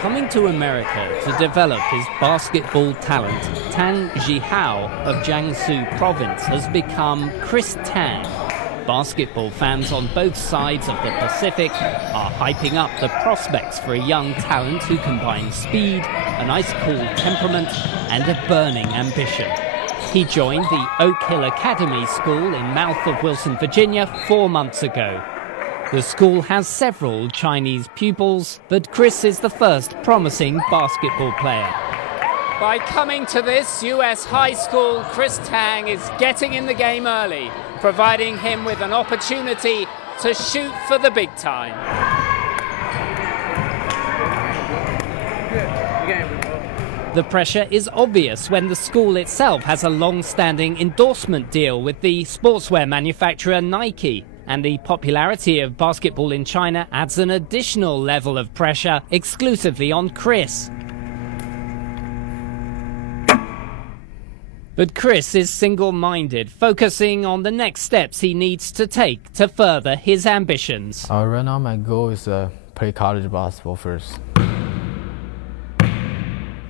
Coming to America to develop his basketball talent, Tang of Jiangsu province has become Chris Tang. Basketball fans on both sides of the Pacific are hyping up the prospects for a young talent who combines speed, an ice-cool temperament and a burning ambition. He joined the Oak Hill Academy School in mouth of Wilson, Virginia 4 months ago. The school has several Chinese pupils, but Chris is the first promising basketball player. By coming to this US high school, Chris Tang is getting in the game early, providing him with an opportunity to shoot for the big time. The pressure is obvious when the school itself has a long-standing endorsement deal with the sportswear manufacturer Nike. And the popularity of basketball in China adds an additional level of pressure exclusively on Chris. But Chris is single-minded, focusing on the next steps he needs to take to further his ambitions. Right now my goal is to play college basketball first.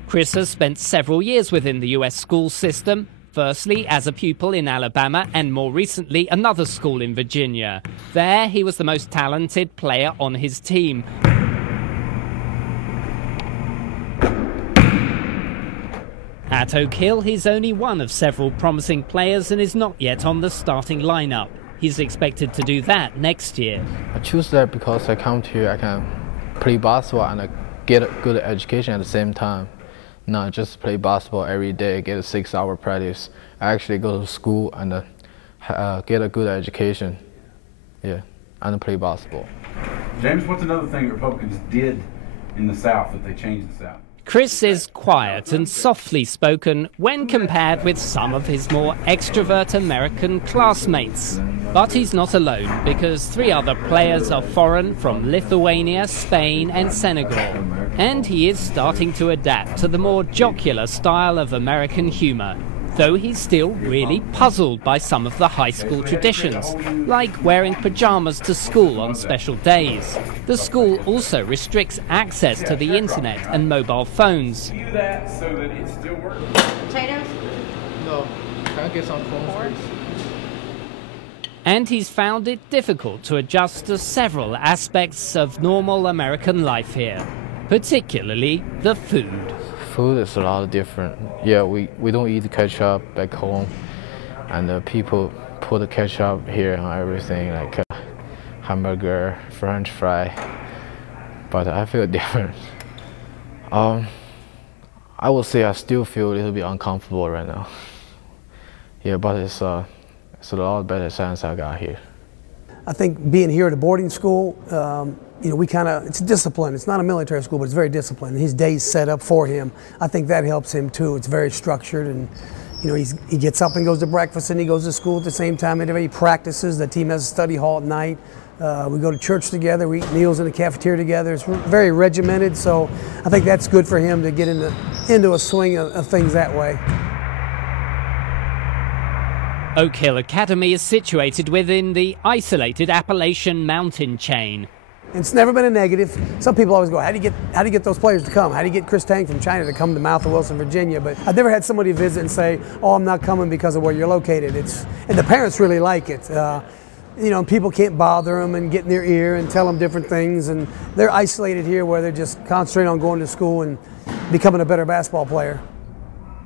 Chris has spent several years within the US school system. Firstly, as a pupil in Alabama, and more recently, another school in Virginia. There, he was the most talented player on his team. At Oak Hill, he's only one of several promising players and is not yet on the starting lineup. He's expected to do that next year. I choose that because I come here, I can play basketball and get a good education at the same time. Not just play basketball every day, get a 6-hour practice. I actually go to school and get a good education, and play basketball. James, what's another thing Republicans did in the South that they changed the South? Chris is quiet and softly spoken when compared with some of his more extrovert American classmates. But he's not alone, because 3 other players are foreign from Lithuania, Spain and Senegal. And he is starting to adapt to the more jocular style of American humor, though he's still really puzzled by some of the high school traditions, like wearing pajamas to school on special days. The school also restricts access to the internet and mobile phones. China? No. Can I get some phones, please? And he's found it difficult to adjust to several aspects of normal American life here, particularly the food. Food is a lot different. Yeah, we don't eat ketchup back home, and people put the ketchup here on everything, like hamburger, French fry. But I feel different. I would say I still feel a little bit uncomfortable right now. Yeah, but it's a lot better since I got here. I think being here at a boarding school, it's disciplined. It's not a military school, but it's very disciplined. His day's set up for him. I think that helps him too. It's very structured, and he gets up and goes to breakfast, and he goes to school at the same time. And he practices. The team has a study hall at night. We go to church together. We eat meals in the cafeteria together. It's very regimented. So I think that's good for him to get into a swing of things that way. Oak Hill Academy is situated within the isolated Appalachian mountain chain. It's never been a negative. Some people always go, how do you get those players to come? How do you get Chris Tang from China to come to mouth of Wilson, Virginia? But I've never had somebody visit and say, oh, I'm not coming because of where you're located. And the parents really like it. People can't bother them and get in their ear and tell them different things. And they're isolated here where they're just concentrating on going to school and becoming a better basketball player.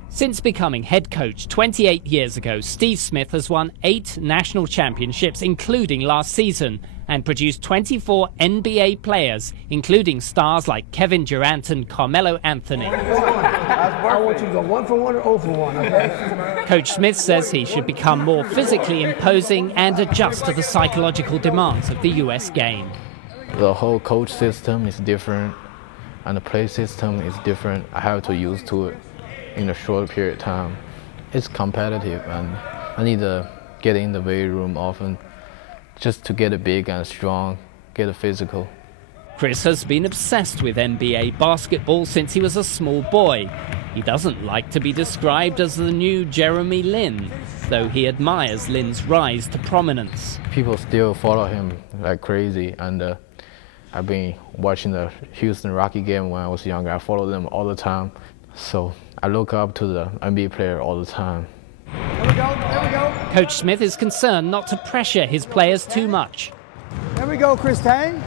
Since becoming head coach 28 years ago, Steve Smith has won 8 national championships, including last season, and produced 24 NBA players, including stars like Kevin Durant and Carmelo Anthony. I want you to go 1 for 1 or 0 for 1, okay? Coach Smith says he should become more physically imposing and adjust to the psychological demands of the US game. The whole coach system is different, and the play system is different. I have to use to it in a short period of time. It's competitive, and I need to get in the weight room often just to get it big and strong, get it physical. Chris has been obsessed with NBA basketball since he was a small boy. He doesn't like to be described as the new Jeremy Lin, though he admires Lin's rise to prominence. People still follow him like crazy, and I've been watching the Houston Rocky game when I was younger. I follow them all the time. So I look up to the NBA player all the time. There we go, there we go. Coach Smith is concerned not to pressure his players too much. There we go, Chris Tang.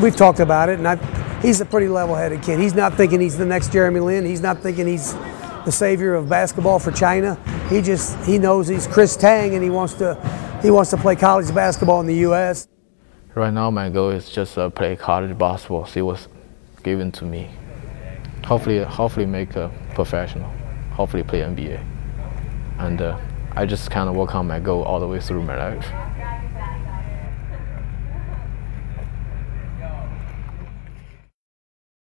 We've talked about it, and he's a pretty level-headed kid. He's not thinking he's the next Jeremy Lin. He's not thinking he's the savior of basketball for China. He knows he's Chris Tang, and he wants to play college basketball in the U.S. Right now, my goal is just play college basketball, see what's given to me. Hopefully make a professional, hopefully play NBA. And I just kind of work on my goal all the way through my life.